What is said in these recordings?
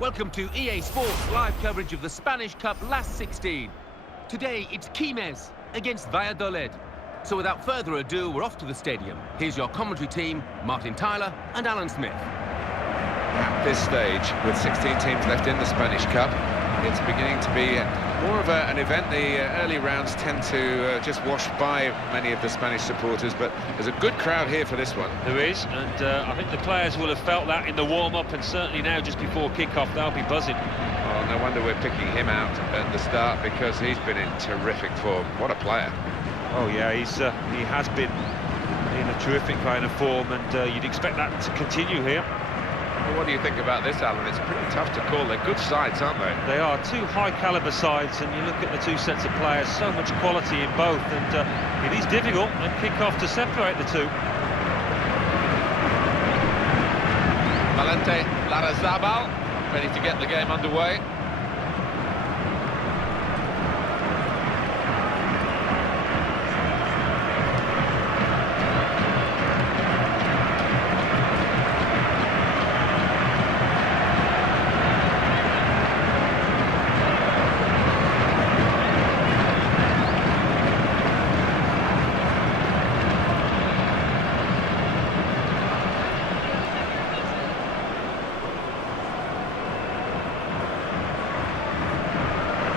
Welcome to EA Sports live coverage of the Spanish Cup last 16. Today it's Quimez against Valladolid. So without further ado, we're off to the stadium. Here's your commentary team, Martin Tyler and Alan Smith. At this stage, with 16 teams left in the Spanish Cup, it's beginning to be more of an event. The early rounds tend to just wash by many of the Spanish supporters, but there's a good crowd here for this one. There is, and I think the players will have felt that in the warm-up, and certainly now just before kick-off they'll be buzzing. Well, no wonder we're picking him out at the start, because he's been in terrific form. What a player. Oh yeah, he has been in a terrific kind of form, and you'd expect that to continue here. Well, what do you think about this, Alan? It's pretty tough to call. They're good sides, aren't they? They are two high-caliber sides, and you look at the two sets of players, so much quality in both, and it is difficult at kick-off to separate the two. Valente Larrazabal, ready to get the game underway.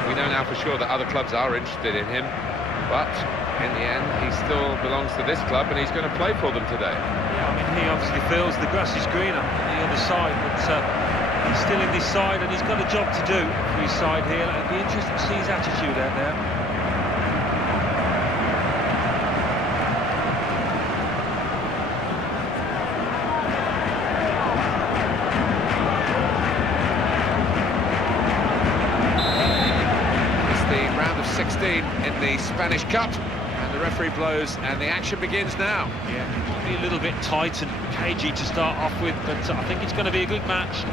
We know now for sure that other clubs are interested in him, but in the end he still belongs to this club and he's going to play for them today. Yeah, I mean, he obviously feels the grass is greener on the other side, but he's still in this side and he's got a job to do for his side here. It'll be interesting to see his attitude out there. Round of 16 in the Spanish Cup, and the referee blows and the action begins now. Yeah, it'll be a little bit tight and cagey to start off with, but I think it's going to be a good match.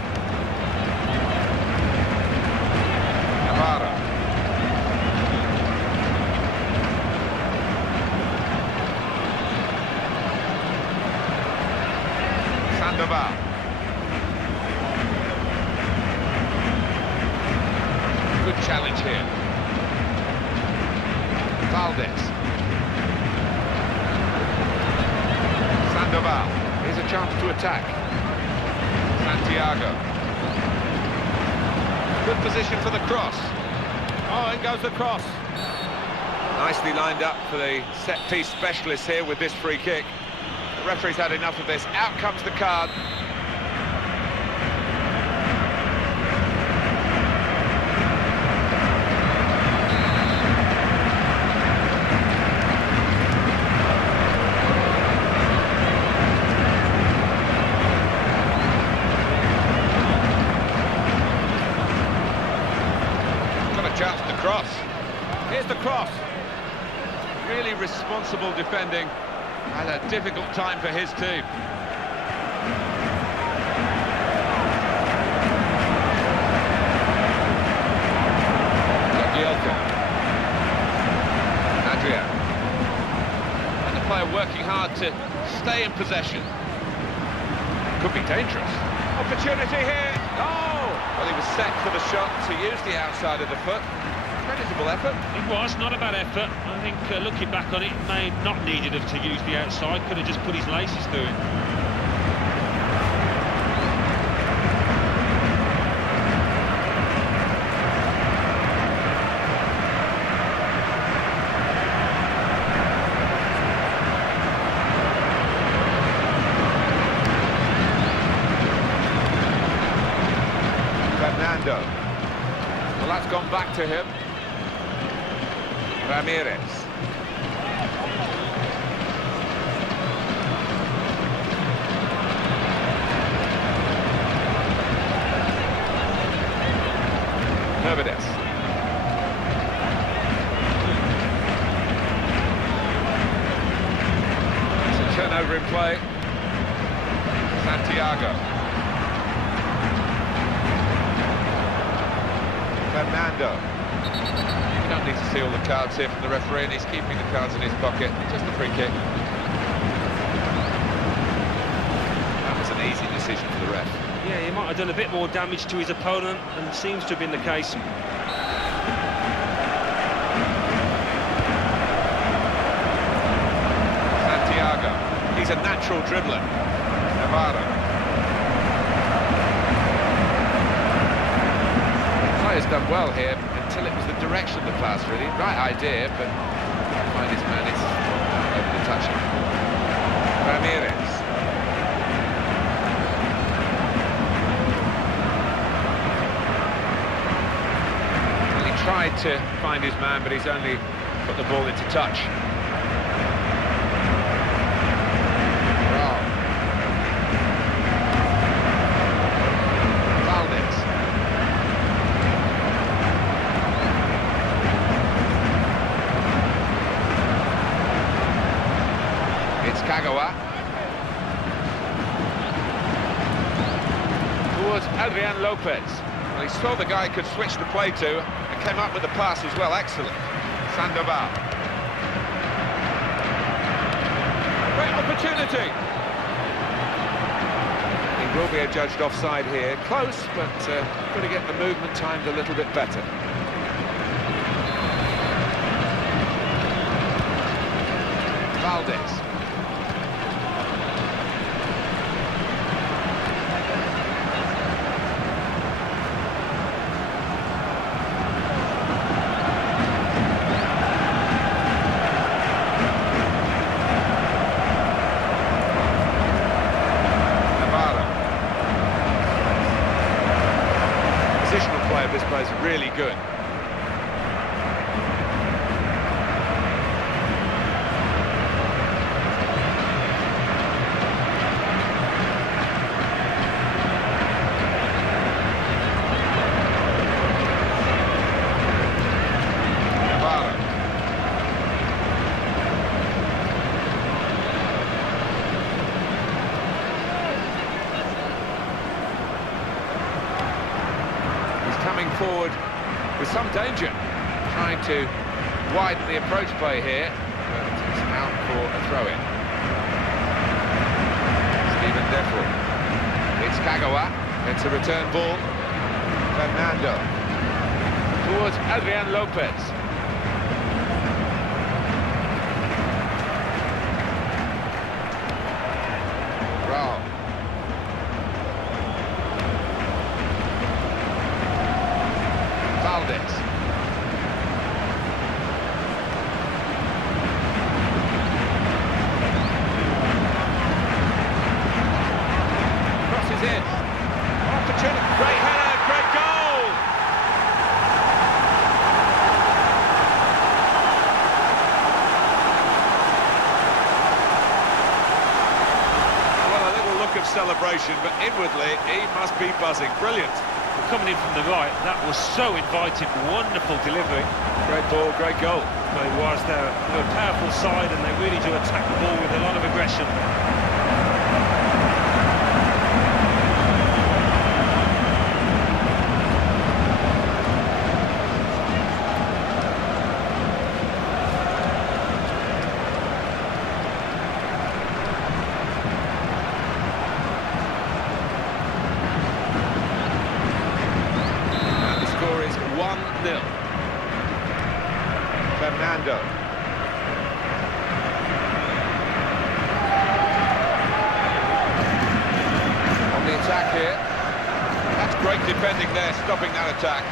Navarro. Sandoval. Good challenge here. Valdez. Sandoval. Here's a chance to attack. Santiago. Good position for the cross. Oh, in goes the cross. Nicely lined up for the set-piece specialist here with this free kick. The referee's had enough of this. Out comes the card. Chance to cross. Here's the cross. Really responsible defending and a difficult time for his team. Adrian. And the player working hard to stay in possession. Could be dangerous. Opportunity here. Oh! Well, he was set for the shot to use the outside of the foot. Creditable effort. It was not a bad effort. I think looking back on it, may not needed him to use the outside. Could have just put his laces through it. Well, that's gone back to him. Ramirez. Herbedes. It's a turnover in play. Santiago. Fernando. You don't need to see all the cards here from the referee, and he's keeping the cards in his pocket. Just a free kick. That was an easy decision for the ref. Yeah, he might have done a bit more damage to his opponent, and seems to have been the case. Santiago, he's a natural dribbler. Navarro. Player's done well here until it was the direction of the pass, really. Right idea, but find his man is over the touch. Ramirez. Well, he tried to find his man, but he's only put the ball into touch. Towards Adrian Lopez. Well, he saw the guy could switch the play to and came up with the pass as well. Excellent. Sandoval. Great opportunity. He will be adjudged offside here. Close, but got to get the movement timed a little bit better. Valdez. Positional play of this player is really good. Coming forward with some danger, trying to widen the approach play here, but it's out for a throw-in. Stephen Defel. It's Kagawa. It's a return ball. Fernando. Towards Adrian Lopez. Raul. Valdez. Crosses in. Opportunity. Great header, great goal! Well, a little look of celebration, but inwardly he must be buzzing. Brilliant. Coming in from the right, that was so inviting, wonderful delivery. Great ball, great goal. Well, it was. They're a powerful side, and they really do attack the ball with a lot of aggression. Fernando. On the attack here. That's great defending there, stopping that attack.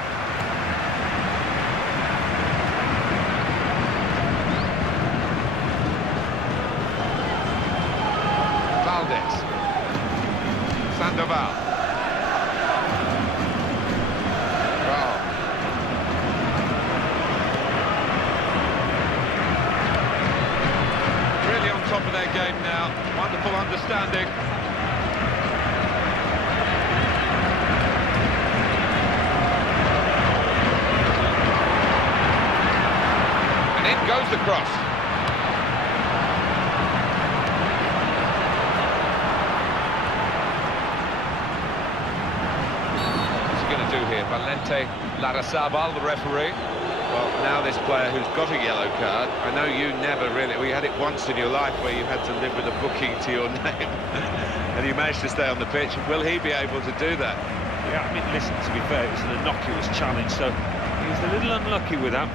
Valdez. Sandoval. Top of their game now, wonderful understanding. And in goes the cross. What's he going to do here? Valente Larrazabal, the referee. Well, now this player who's got a yellow card, I know you never really, we had it once in your life where you had to live with a booking to your name, and you managed to stay on the pitch. Will he be able to do that? Yeah, I mean, listen, to be fair, it was an innocuous challenge, so he was a little unlucky with that.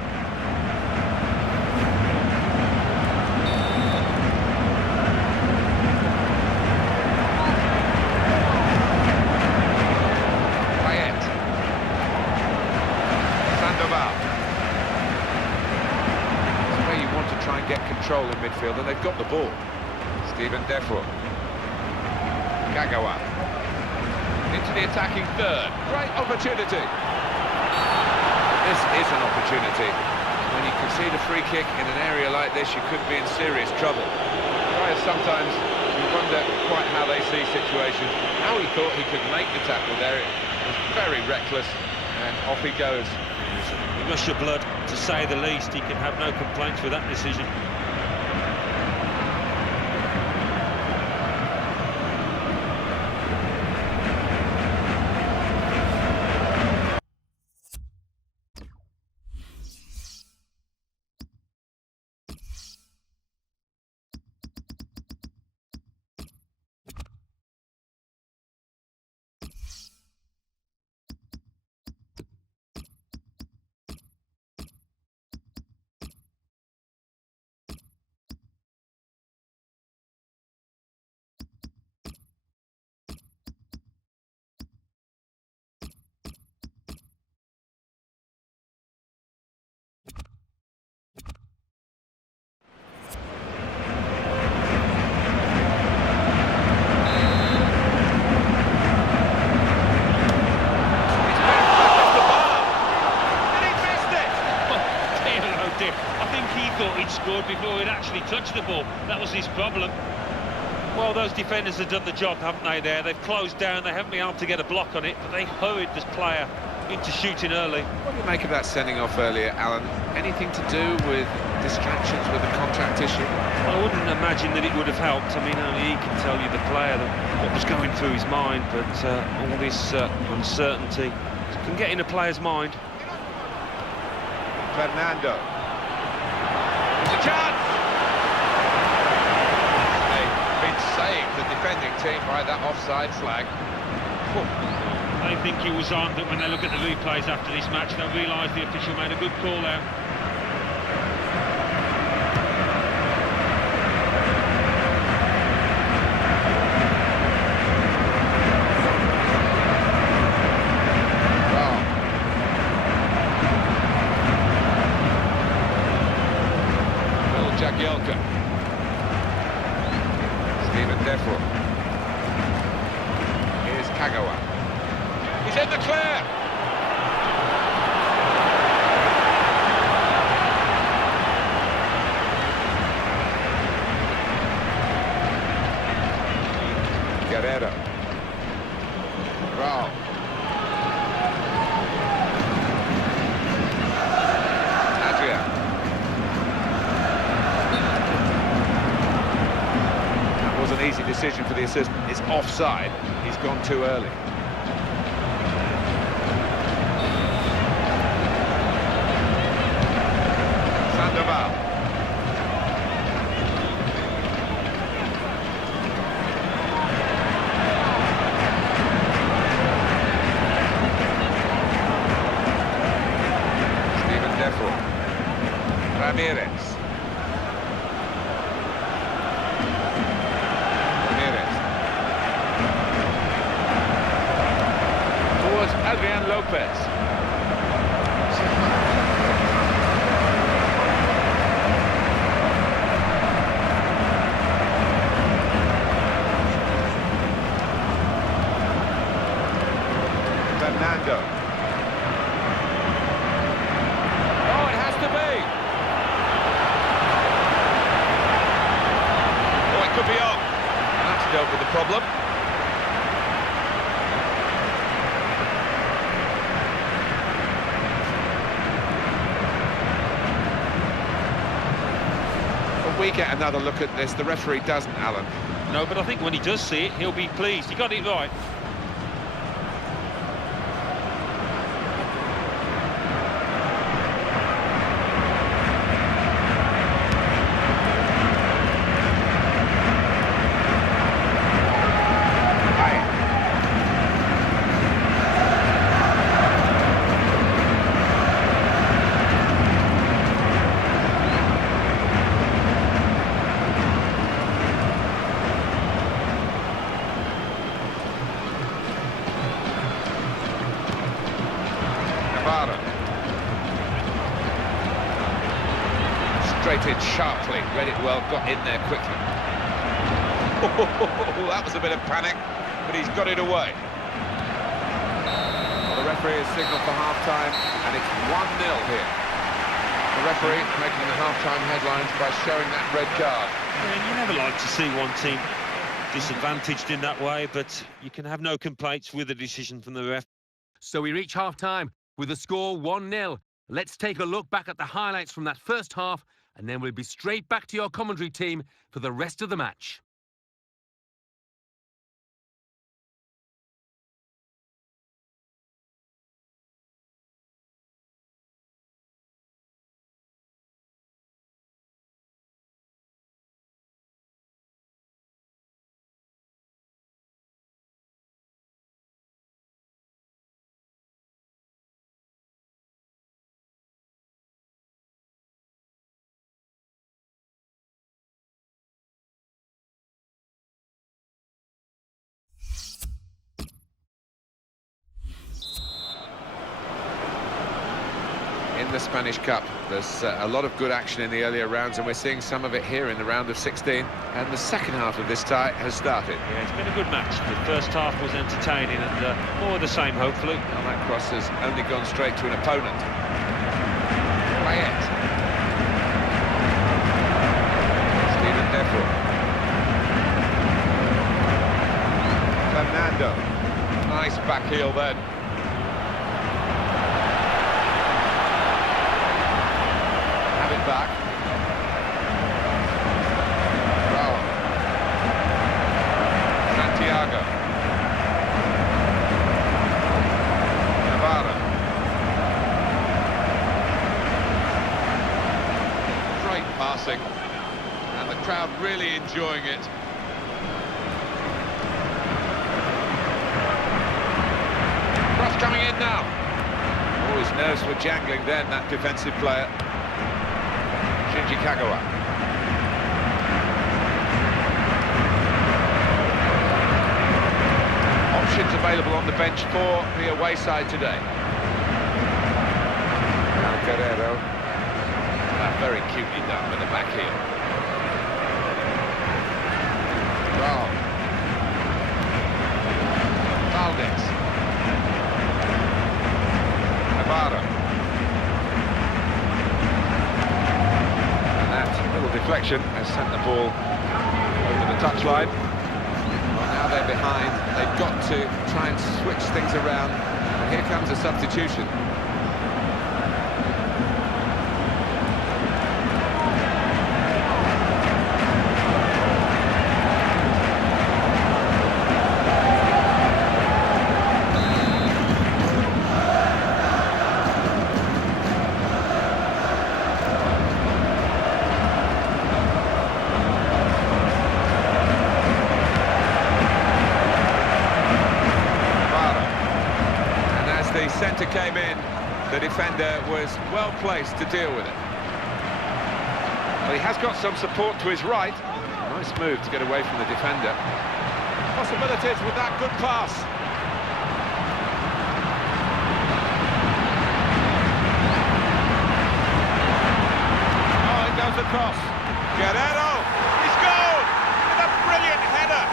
Get control in midfield, and they've got the ball. Stephen Defro. Kagawa. Into the attacking third. Great opportunity. This is an opportunity. When you concede a free kick in an area like this, you could be in serious trouble. Players sometimes, you wonder quite how they see situations. How he thought he could make the tackle there. It was very reckless, and off he goes. You rush your blood, to say the least. He can have no complaints with that decision. Scored before he'd actually touched the ball. That was his problem. Well, those defenders have done the job, haven't they, there? They've closed down, they haven't been able to get a block on it, but they hurried this player into shooting early. What do you make of that sending off earlier, Alan? Anything to do with distractions with the contract issue? I wouldn't imagine that it would have helped. I mean, only he can tell you, the player, what was going through his mind, but all this uncertainty can get in a player's mind. Fernando. Chance! They've been saved, the defending team, by that offside flag. They think he was on, but when they look at the replays after this match, they'll realise the official made a good call there. Jagielka. Stephen Defro. Here's Kagawa. He's in the clear. Guerrero. Wow. Easy decision for the assistant. It's offside. He's gone too early. Sandoval. Stephen Defro. Ramirez. Lopez. Fernando. Oh, it has to be. Oh, it could be on. That's dealt with the problem. We get another look at this. The referee doesn't, Alan. No, but I think when he does see it, he'll be pleased. He got it right. Pivoted sharply, read it well, got in there quickly. That was a bit of panic, but he's got it away. Well, the referee has signalled for half-time, and it's 1-0 here. The referee making the half-time headlines by showing that red card. Yeah, you never like to see one team disadvantaged in that way, but you can have no complaints with the decision from the ref. So we reach half-time with the score 1-0. Let's take a look back at the highlights from that first half, and then we'll be straight back to your commentary team for the rest of the match. In the Spanish Cup, there's a lot of good action in the earlier rounds, and we're seeing some of it here in the round of 16. And the second half of this tie has started. Yeah, it's been a good match. The first half was entertaining and more of the same, hopefully. Now that cross has only gone straight to an opponent. Payet. Steven Defoe. Fernando. Nice back heel then. Back. Raul. Santiago. Navarro. Great passing, and the crowd really enjoying it. Cross coming in now. Oh, his nerves were jangling then, that defensive player. Kagawa. Options available on the bench for the away side today. Guerrero. Very cutely done with the back heel. Well. Valdez. Navarro. Deflection has sent the ball over the touchline. Well, now they're behind. They've got to try and switch things around. And here comes a substitution. Centre came in, the defender was well placed to deal with it. But he has got some support to his right. Nice move to get away from the defender. Possibilities with that good pass. Oh, it goes across. Guerrero, he's gone with a brilliant header.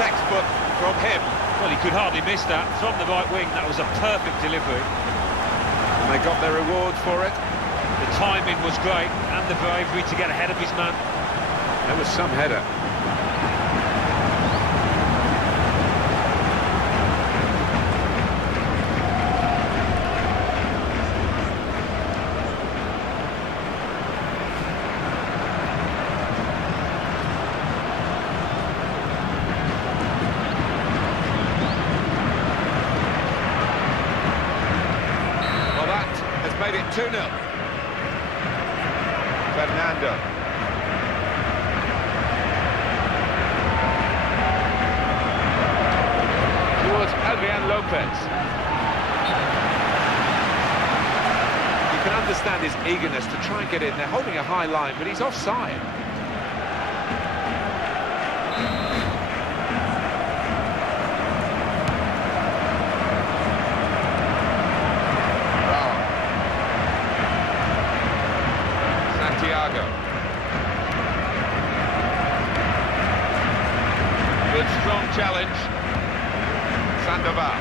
Textbook from him. Well, he could hardly miss that. From the right wing, that was a perfect delivery. And they got their reward for it. The timing was great, and the bravery to get ahead of his man. That was some header. Made it 2-0. Fernando. Towards Adrian Lopez. You can understand his eagerness to try and get in. They're holding a high line, but he's offside. Santiago. Good, strong challenge. Sandoval.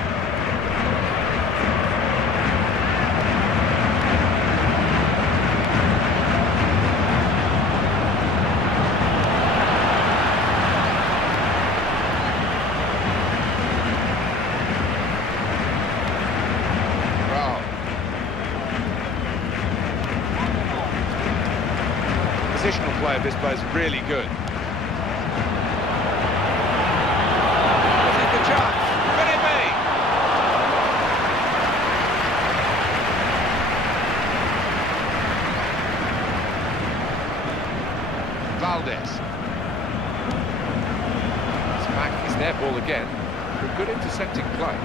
Positional play of this player is really good. This is the chance. Could it be? Valdez. It's back. It's their ball again. Good intercepting play.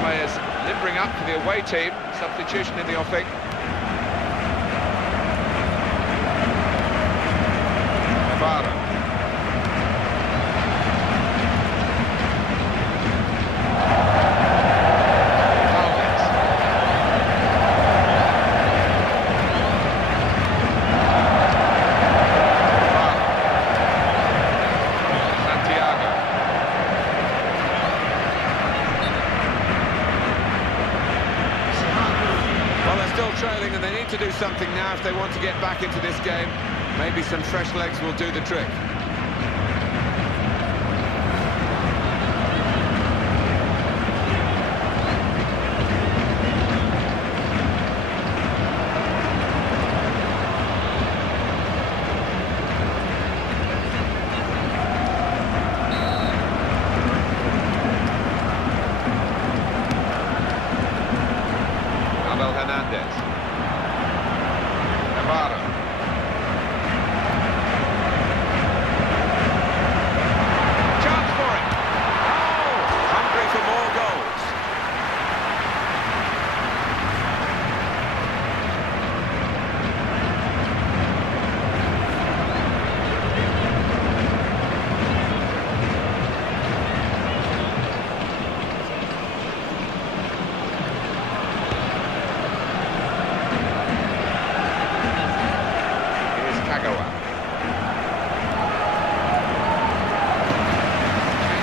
Players limbering up for the away team. Substitution in the offing. Navarro. Valdez. Santiago. Well, they're still trailing and they need to do something now if they want to get back into this game. Maybe some fresh legs will do the trick. Hernandez. Navarro. Chance for it. Oh, hungry for more goals.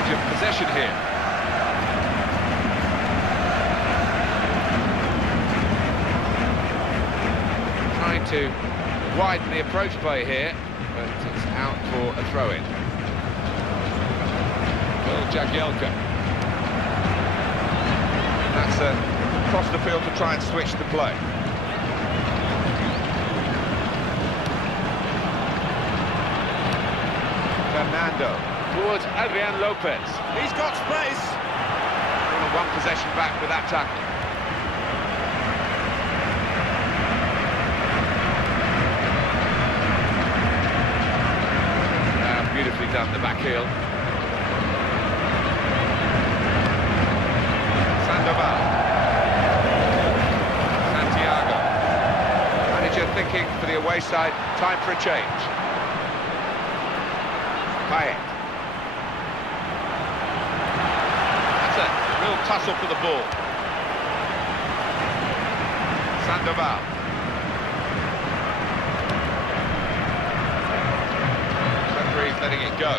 Change of possession here. Trying to widen the approach play here, but it's out for a throw-in. Well, Jagielka. That's across the field to try and switch the play. Fernando towards Adrian Lopez. He's got space. Only one possession back with that tackle. Beautifully done, the back heel. Sandoval. Santiago. Manager thinking for the away side, time for a change. Payet. That's a real tussle for the ball. Sandoval. Referee's letting it go.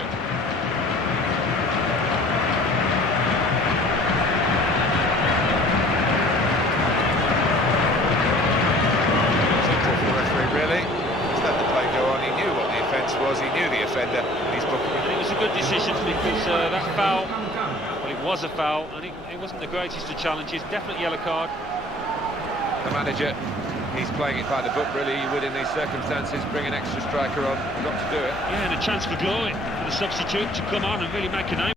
Simple for the referee, really. Just let the play go on. He knew what the offence was. He knew the offender. And he's booking it. It was a good decision because that foul, well, it was a foul, and it wasn't the greatest of challenges. Definitely yellow card. The manager, he's playing it by the book, really. You would in these circumstances bring an extra striker on. You've got to do it. Yeah, and a chance for glory for the substitute to come on and really make a name.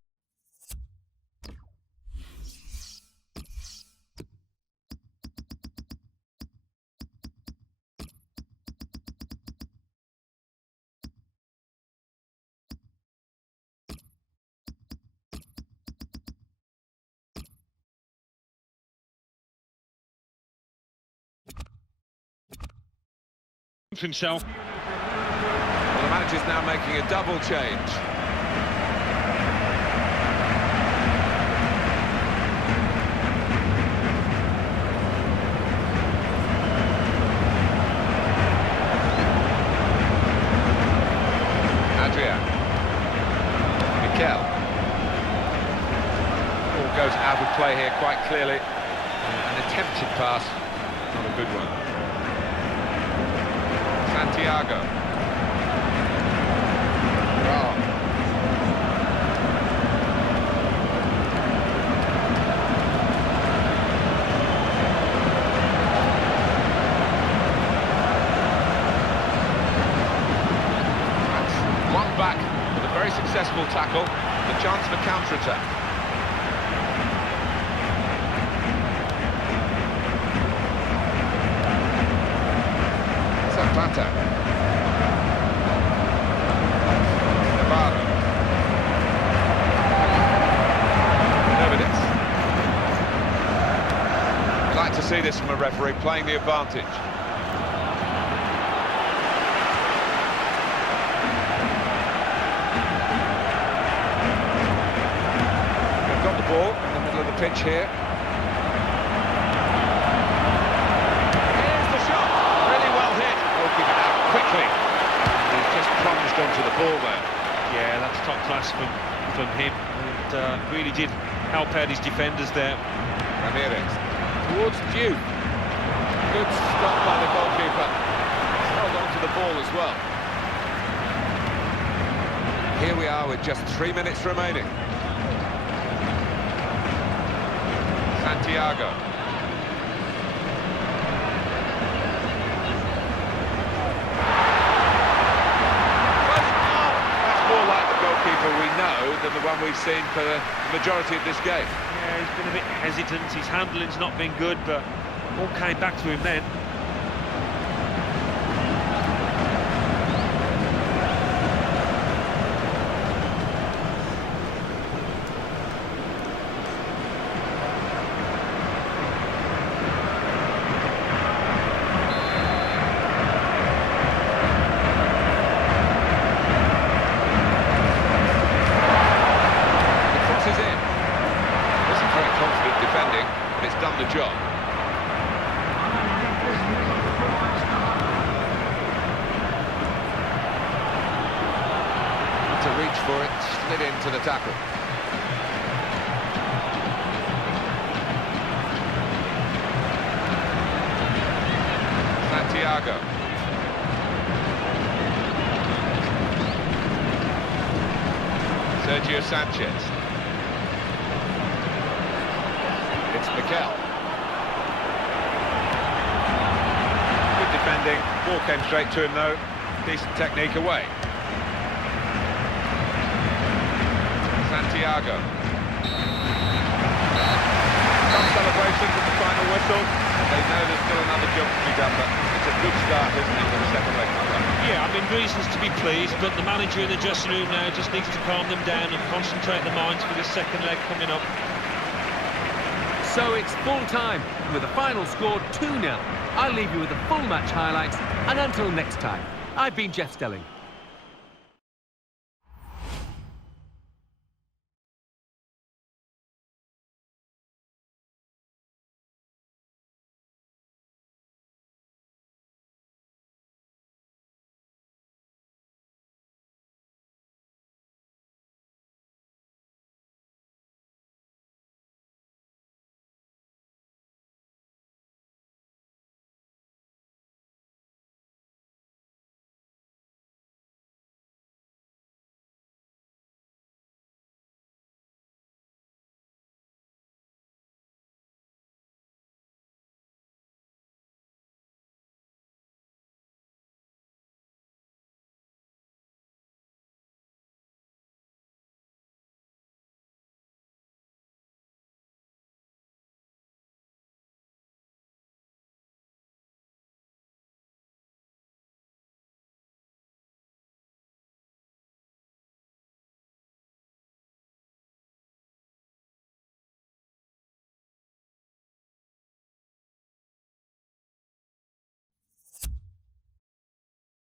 for himself. Well, the manager's now making a double change. Ball goes out of play here quite clearly. An attempted pass, not a good one. Santiago. Oh. That's one back with a very successful tackle. The chance for counter-attack. Zapata. Navarro. Evidence. I'd like to see this from a referee playing the advantage. Ball in the middle of the pitch here. Here's the shot. Really well hit. Goalkeeper out quickly. He's just plunged onto the ball there. Yeah, that's top class from him. And really did help out his defenders there. Ramirez towards Duke. Good stop by the goalkeeper. He's held onto the ball as well. Here we are with just 3 minutes remaining. Santiago. That's more like the goalkeeper we know than the one we've seen for the majority of this game. Yeah, he's been a bit hesitant, his handling's not been good, but all came back to him then. Done the job. To reach for it, slid into the tackle. Santiago. Sergio Sanchez. It's Mikel. Good defending. Ball came straight to him though. Decent technique away. Santiago. Some celebrations at the final whistle. They know there's still another job to be done, but it's a good start, isn't it, for the second leg? Yeah, I mean, reasons to be pleased, but the manager in the dressing room now just needs to calm them down and concentrate the minds for this second leg coming up. So it's full time, with the final score 2-0. I'll leave you with the full match highlights, and until next time, I've been Jeff Stelling.